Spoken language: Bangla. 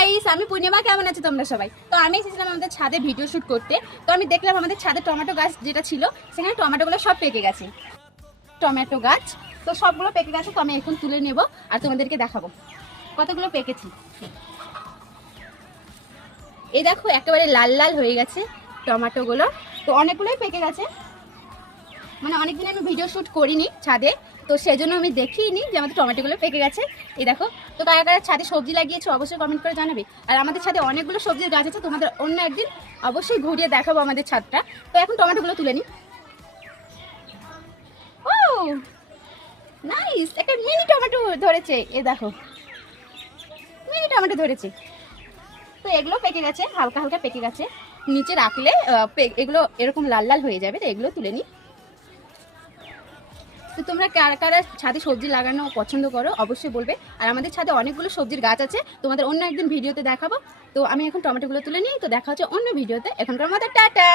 গাইস, আমি পূর্ণিমা। কেমন আছো তোমরা সবাই? তো আমি এসেছিলাম আমাদের ছাদে ভিডিও শুট করতে। তো আমি দেখলাম আমাদের ছাদে টমেটো গাছ যেটা ছিল সেখানে টমেটোগুলো সব পেকে গেছে। টমেটো গাছ তো সবগুলো পেকে গেছে। তো আমি এখন তুলে নেব আর তোমাদেরকে দেখাবো কতগুলো পেকেছি। এই দেখো একেবারে লাল লাল হয়ে গেছে টমেটোগুলো। তো অনেকগুলোই পেকে গেছে, মানে অনেকদিন আমি ভিডিও শ্যুট করিনি ছাদে, তো সেজন্য আমি দেখিনি যে আমাদের টমেটোগুলো পেকে গেছে। এই দেখো। তো কারা কারা ছাদে সবজি লাগিয়েছো অবশ্যই কমেন্ট করে জানাবে। আর আমাদের ছাদে অনেকগুলো সবজির গাছ আছে, তোমাদের অন্য একদিন অবশ্যই ঘুরিয়ে দেখাবো আমাদের ছাদটা। তো এখন টমেটোগুলো তুলে নিই। ও নাইস, একটা মিনি টমেটো ধরেছে। এই দেখো মিনি টমেটো ধরেছে। তো এগুলো পেকে গেছে, হালকা হালকা পেকে গেছে। নিচে রাখলে এগুলো এরকম লাল লাল হয়ে যাবে। তো এগুলো তুলে নিই। তো তোমরা কারা কারা ছাদে সবজি লাগানো পছন্দ করো অবশ্যই বলবে। আর আমাদের ছাদে অনেকগুলো সবজির গাছ আছে, তোমাদের অন্য একদিন ভিডিওতে দেখাবো। তো আমি এখন টমেটোগুলো তুলে নিই। তো দেখা হচ্ছে অন্য ভিডিওতে। এখনকার মতো টাটা।